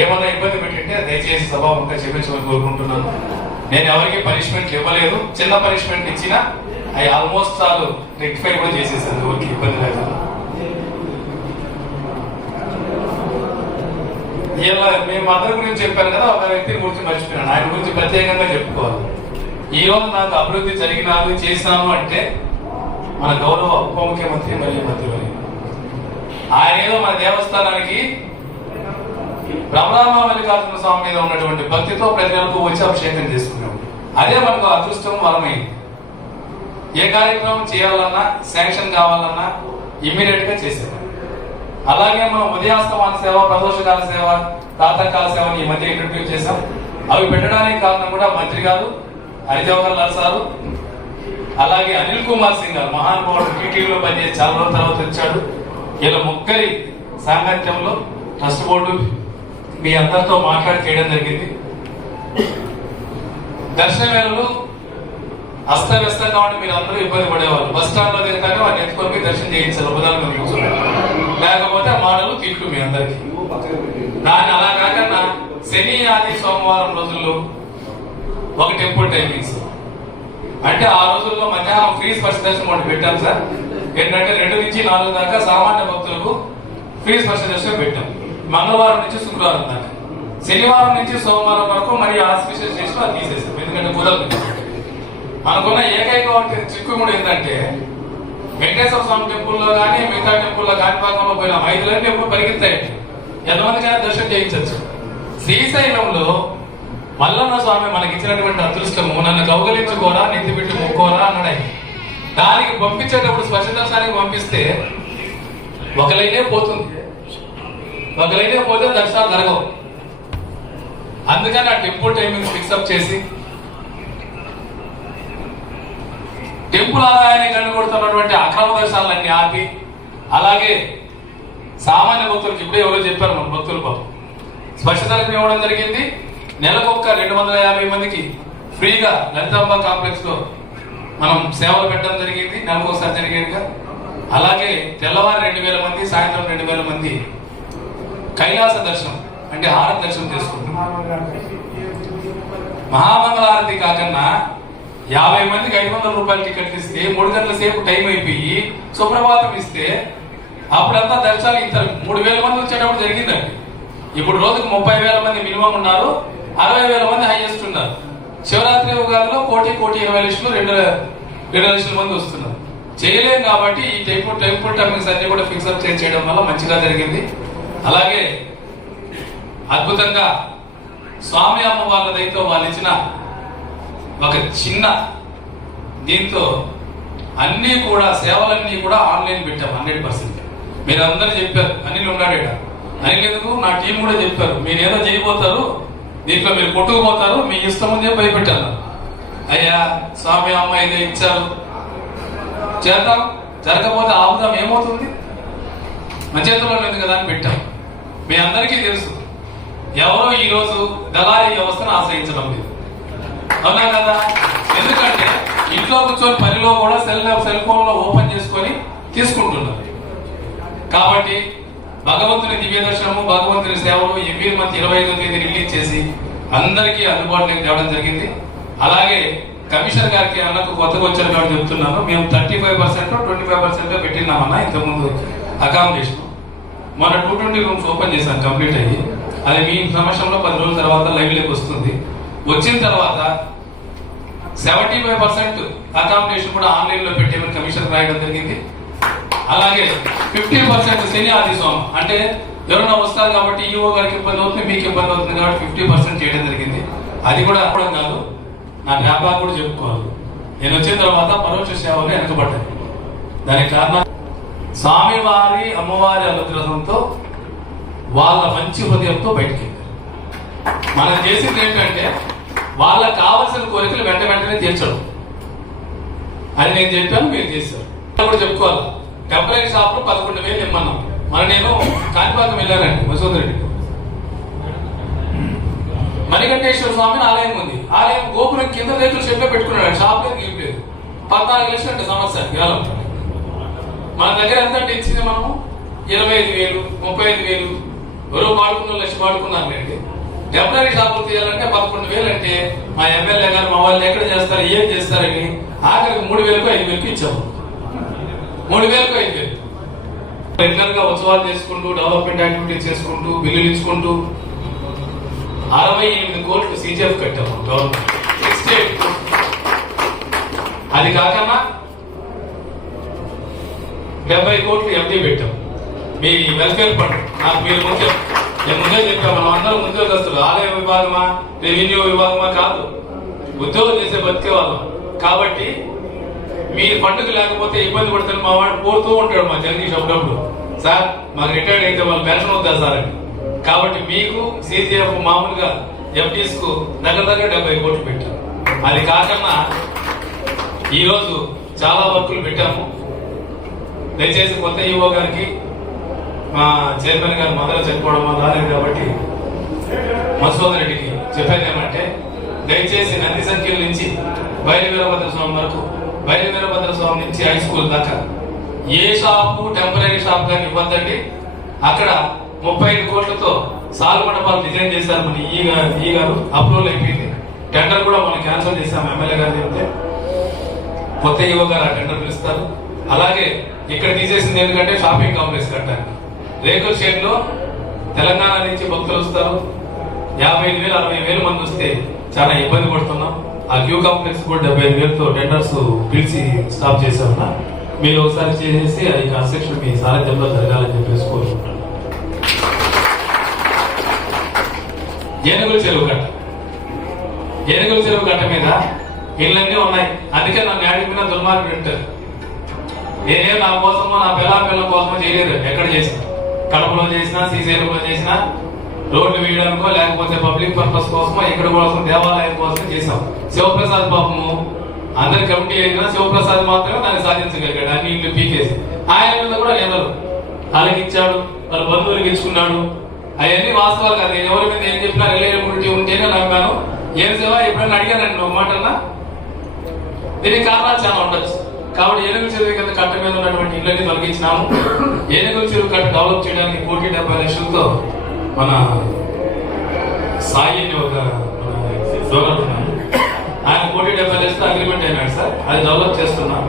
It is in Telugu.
ఏమన్నా ఇబ్బంది పెట్టింటే దయచేసి సభాముఖంగా క్షమించమని కోరుకుంటున్నాను. నేను ఎవరికి పనిష్మెంట్ ఇవ్వలేదు. చిన్న పనిష్మెంట్ ఇచ్చినా అవి ఆల్మోస్ట్ ఆల్ రెక్టిఫై కూడా చేసేసాను. ఎవరికి ఇబ్బంది లేదు. ఇలా మేము మదర్ గురించి చెప్పాను కదా ఒక వ్యక్తి గురించి మర్చిపోయాను ఆయన గురించి ప్రత్యేకంగా చెప్పుకోవాలి. ఈ రోజు నాకు అభివృద్ధి జరిగినాను చేసినాము అంటే మన గౌరవ ఉప ముఖ్యమంత్రి మరియు మంత్రి ఆయన ఏదో మన దేవస్థానానికి రమణామ మల్లికార్జున స్వామి మీద ఉన్నటువంటి భక్తితో ప్రజలకు వచ్చి అభిషేకం చేసుకున్నాం. అదే మనకు అదృష్టం వరమైంది ఏ కార్యక్రమం చేయాలన్నా శాంక్షన్ కావాలన్నా ఇమ్మీడియట్గా చేసేవారు అలాగే మనం ఉదయాస్తమాన సేవ ప్రదోషకాల సేవ ప్రాతకాల సేవని ఈ మధ్య ఇంట్రడ్యూస్ చేశాం. అవి పెట్టడానికి కారణం కూడా మంత్రి గారు హరిజవహర్ లాల్ సారు అలాగే అనిల్ కుమార్ సింగ్ గారు. మహానుభావుడు టీటీవీలో పనిచేసి చాలా రోజుల తర్వాత వచ్చాడు. ఇలా ముగ్గురి సాంగత్యంలో ట్రస్ట్ బోర్డు మీ అందరితో మాట్లాడి చేయడం జరిగింది. దర్శన వేళలు అస్తవ్యస్తంగా ఉండి మీరు అందరూ ఇబ్బంది పడేవాళ్ళు బస్ స్టాండ్లో దిగుతానే వాడిని ఎత్తుకొని పోయి దర్శనం చేయించాలి. ఉపదానం లేకపోతే మాటలు తిట్లు మీ అందరికి. దాన్ని అలా కాకుండా శని ఆది సోమవారం రోజుల్లో ఒక టెంపుల్ టైమింగ్స్. అంటే ఆ రోజుల్లో మధ్యాహ్నం ఫ్రీ స్పర్శ దర్శనం ఒకటి పెట్టాం సార్. ఏంటంటే రెండు నుంచి నాలుగు దాకా సామాన్య భక్తులకు ఫ్రీ స్పర్శ దర్శనం పెట్టాం. మంగళవారం నుంచి శుక్రవారం దాకా. శనివారం నుంచి సోమవారం వరకు మరి ఆస్పిషల్ చేసి అది తీసేసాం ఎందుకంటే కుదరదు. మనకున్న ఏకైక చిక్కు కూడా ఏంటంటే వెంకటేశ్వర స్వామి టెంపుల్లో కానీ మిగతా టెంపుల్లో కాణిపాకంలో పోయిన ఐదులన్నీ ఎప్పుడు పరిగెత్తాయి. ఎంతమందికైనా దర్శనం చేయించవచ్చు. శ్రీశైలంలో మల్లన్న స్వామి మనకి ఇచ్చినటువంటి అదృష్టము నన్ను కౌగలించుకోరా నెత్తి పెట్టి మొక్కోరా అన్నాడు. దానికి పంపించేటప్పుడు స్పర్శ దర్శనానికి పంపిస్తే ఒక లైనే పోతుంది. ఒక పోతే దర్శనాలు జరగవు. అందుకని ఆ టెంపుల్ టైమింగ్ ఫిక్సప్ చేసి టెంపుల్ ఆదాయాన్ని కనుగొడుతున్నటువంటి అక్రమ దర్శనాలన్నీ ఆపి అలాగే సామాన్య భక్తులకు ఇప్పుడే ఎవరో చెప్పారు మన భక్తులు బాబు. స్పష్ట దర్శనం ఇవ్వడం జరిగింది. నెలకొక్క రెండు వందల యాభై మందికి ఫ్రీగా లలితాంబ కాంప్లెక్స్లో మనం సేవలు పెట్టడం జరిగింది. నెలకొకసారి జరిగేదిగా. అలాగే తెల్లవారు రెండు వేల మంది సాయంత్రం రెండు వేల మంది కైలాస దర్శనం అంటే హారతి దర్శనం చేసుకుంటున్నారు మహామంగళారతి కాకన్నా యాభై మందికి ఐదు వందల రూపాయలు టికెట్ ఇస్తే మూడు గంటల సేపు టైం అయిపోయి సుప్రభాతం ఇస్తే అప్పుడంతా దర్శనాలు ఇంత మూడు వేల మంది వచ్చేటప్పుడు జరిగిందండి. ఇప్పుడు రోజుకు ముప్పై వేల మంది మినిమం ఉన్నారు. అరవై వేల మంది హైయెస్ట్ ఉన్నారు. శివరాత్రి ఉగాదిలో కోటి కోటి ఇరవై లక్షలు రెండు రెండు లక్షల మంది వస్తున్నారు. చేయలేం కాబట్టి ఈ టైపు టెంపుల్ టైమింగ్స్ అన్ని కూడా ఫిక్సప్ చేయడం వల్ల మంచిగా జరిగింది. అలాగే అద్భుతంగా స్వామి అమ్మ వాళ్ళ దయతో వాళ్ళు ఇచ్చిన ఒక చిన్న దీంతో అన్నీ కూడా సేవలన్నీ కూడా ఆన్లైన్ పెట్టాం హండ్రెడ్ పర్సెంట్. మీరు అందరూ చెప్పారు అనిల్ ఉన్నాడు అనిల్ ఎందుకు? నా టీం కూడా చెప్పారు మీరు ఏదో చేయబోతారు దీంట్లో మీరు కొట్టుకుపోతారు మీ ఇష్టం ఉందే భయపెట్టాను అయ్యా స్వామి అమ్మ ఏదో ఇచ్చారు. చేద్దాం జరగకపోతే ఆపుదాం ఏమవుతుంది? మన చేతుల్లో లేదు కదా అని పెట్టాం. మీ అందరికీ తెలుసు. ఎవరో ఈ రోజు దళారీ వ్యవస్థను ఆశ్రయించడం లేదు. అవునా కదా? ఎందుకంటే ఇంట్లో కూర్చొని పనిలో కూడా సెల్ సెల్ ఫోన్లో ఓపెన్ చేసుకొని తీసుకుంటున్నారు. కాబట్టి భగవంతుని దివ్య దర్శనము భగవంతుని సేవలు ఎంపీ మంత్ ఇరవై ఐదో తేదీ రిలీజ్ చేసి అందరికీ అందుబాటులోకి తేవడం జరిగింది. అలాగే కమిషనర్ గారికి అన్నకు కొత్తగా వచ్చారు కాబట్టి చెప్తున్నాను. మేము thirty five percent twenty five percent పెట్టినామన్నా ఇంతకుముందు అకామిడేషన్ మన టూ ట్వంటీ రూమ్స్ ఓపెన్ చేశాం కంప్లీట్ అయ్యి. అది మీ ఇన్ఫర్మేషన్లో పది రోజుల తర్వాత లైవ్లోకి వస్తుంది. వచ్చిన తర్వాత సెవెంటీ ఫైవ్ పర్సెంట్ అకామిడేషన్ కూడా ఆన్లైన్లో పెట్టేమని కమిషన్ రాయడం జరిగింది. అలాగే ఫిఫ్టీ పర్సెంట్ శని ఆది సోమ అంటే ఎవరైనా వస్తారు కాబట్టి ఈఓ గారికి ఇబ్బంది అవుతుంది మీకు ఇబ్బంది అవుతుంది కాబట్టి ఫిఫ్టీ పర్సెంట్ చేయడం జరిగింది. అది కూడా అవ్వడం కాదు. నా వ్యాపారం కూడా చెప్పుకోవాలి. నేను వచ్చిన తర్వాత పరోక్ష సేవలు వెనకబడ్డాయి. దానికి కారణం స్వామివారి అమ్మవారి అనుగ్రహంతో వాళ్ళ మంచి హృదయంతో బయటికి మనం చేసింది ఏంటంటే వాళ్ళకి కావలసిన కోరికలు వెంట వెంటనే తీర్చడం. అని నేను చెప్పాను మీరు చేశారు. అప్పుడు చెప్పుకోవాలి. టెంపరీ షాప్లో పదకొండు వేలు ఇమ్మన్నాం. మరి నేను కాణిపాకం వెళ్ళానండి మసూద్ మణికంఠేశ్వర స్వామి ఆలయం ఉంది. ఆలయం గోపురం కింద రైతులు షెడ్ పెట్టుకున్నాడు షాప్ లేదు గీప్ పద్నాలుగు లక్షలు అంటే సంవత్సరానికి వేలం మన దగ్గర ఎంత అంటే ఇచ్చింది మనము? ఇరవై ఐదు వేలు ముప్పై ఐదు వేలు. ఎవరో వాడుకున్న లక్ష వాడుకున్నారు లేండి. టెంపరీ షాపులు తీయాలంటే పదకొండు వేలు అంటే మా ఎమ్మెల్యే గారు మా వాళ్ళు ఎక్కడ చేస్తారు ఏం చేస్తారని ఆఖరికి మూడు వేలకు ఐదు వేలకు ఇచ్చాము. మూడు వేలకు ఐదు వేలు. రెగ్యులర్గా ఉత్సవాలు చేసుకుంటూ డెవలప్మెంట్ యాక్టివిటీస్ చేసుకుంటూ బిల్లులు ఇచ్చుకుంటూ అరవై ఎనిమిది కోట్లు సీజీఎఫ్ కట్టాము గవర్నమెంట్. అది కాకన్నా డెబ్బై కోట్లు ఎఫ్డీ పెట్టాం. మీ వెల్ఫేర్ ఫండ్ నాకు మీరు ముఖ్యం నేను ముందే చెప్పాను మనం అందరం ఉద్యోగస్తులు. ఆలయ విభాగమా రెవెన్యూ విభాగమా కాదు. ఉద్యోగం చేసే బతికే వాళ్ళం. కాబట్టి మీ ఫండ్కి లేకపోతే ఇబ్బంది పడుతుంది మా వాడు కోరుతూ ఉంటాడు మా జగదీష్ అప్పుడప్పుడు. సార్ మాకు రిటైర్డ్ అయితే వాళ్ళు పెన్షన్ వద్దా సార్ అని. కాబట్టి మీకు సిజిఎఫ్ మామూలుగా ఎఫ్డీస్కు దగ్గర దగ్గర డెబ్బై కోట్లు పెట్టాం. అది కాకన్నా ఈరోజు చాలా వర్కులు పెట్టాము. దయచేసి కొత్త ఈఓ గారికి మా చైర్మన్ గారు మొదలు చనిపోవడం వల్ల రాలేదు కాబట్టి మధుసూదన్ రెడ్డికి చెప్పేది ఏమంటే దయచేసి నంది సంఖ్యల నుంచి బయలు వీరభద్ర స్వామి వరకు బయలు వీరభద్ర స్వామి నుంచి హై స్కూల్ దాకా ఏ షాపు టెంపరీ షాప్ కానీ ఇవ్వద్దండి. అక్కడ ముప్పై ఐదు కోట్లతో సాలు మండపాలు డిజైన్ చేశారు మన e ఈ ఈ e గారు. అప్రూవల్ అయిపోయింది. టెండర్ కూడా మనం క్యాన్సిల్ చేశాము ఎమ్మెల్యే గారు చెప్తే కొత్త ఈవో గారు ఆ టెండర్ పిలుస్తారు. అలాగే ఇక్కడ తీసేసింది ఎందుకంటే షాపింగ్ కాంప్లెక్స్ కట్టడానికి రేకుల షెడ్లో తెలంగాణ నుంచి భక్తులు వస్తారు. యాభై ఐదు వేలు అరవై వేలు మంది వస్తే చాలా ఇబ్బంది పడుతున్నాం. ఆ క్యూ కాంప్లెక్స్ కూడా డెబ్బై ఐదు వేలతో టెండర్స్ పిలిచి స్టాప్ చేశామన్నా మీరు ఒకసారి చేసేసి అది కన్స్ట్రక్షన్ మీ సారథ్యంలో జరగాలని చెప్పేసి కోరుకుంటున్నాను ఏనుగుల చెరువు కట్ట. ఏనుగుల చెరువు కట్ట మీద ఇళ్ళన్నీ ఉన్నాయి. అందుకే నన్ను అడిగిన దుర్మార్గుడు ఉంటారు నేనేం నా కోసమో నా పిల్ల పిల్లల కోసమో చేయలేదు. ఎక్కడ చేసినా. కడపలో చేసినా శ్రీశైలంలో చేసినా రోడ్లు వేయడానికో లేకపోతే పబ్లిక్ పర్పస్ కోసమో ఇక్కడ కోసం దేవాలయం కోసం చేశాం. శివప్రసాద్ పాపము అందరి కమిటీ అయినా శివప్రసాద్ మాత్రమే దాన్ని సాధించగలిగాడు. అన్ని ఇల్లు పీకేసి. ఆయన మీద కూడా ఎవరు వాళ్ళకి ఇచ్చాడు వాళ్ళ బంధువులకు ఇచ్చుకున్నాడు అవన్నీ వాస్తవాలు కాదు. నేను ఎవరి మీద ఏం చెప్పినా రిలేటబిలిటీ ఉంటేనే నమ్మాను. ఏం సేవ? ఎప్పుడైనా అడిగానండి ఒక మాట అన్నా. దీనికి కారణాలు చాలా ఉండొచ్చు. కాబట్టి ఏనుగుల చెరువు కింద కట్ట మీద ఉన్నటువంటి ఇళ్ళని తొలగించినాము. ఏనుగుల చెరువు కట్ట డెవలప్ చేయడానికి కోటి డెబ్బై లక్షలతో మన సాయి అని ఒక ఆయన కోటి డెబ్బై లక్షలతో అగ్రిమెంట్ అయినాడు సార్. అది డెవలప్ చేస్తున్నాం.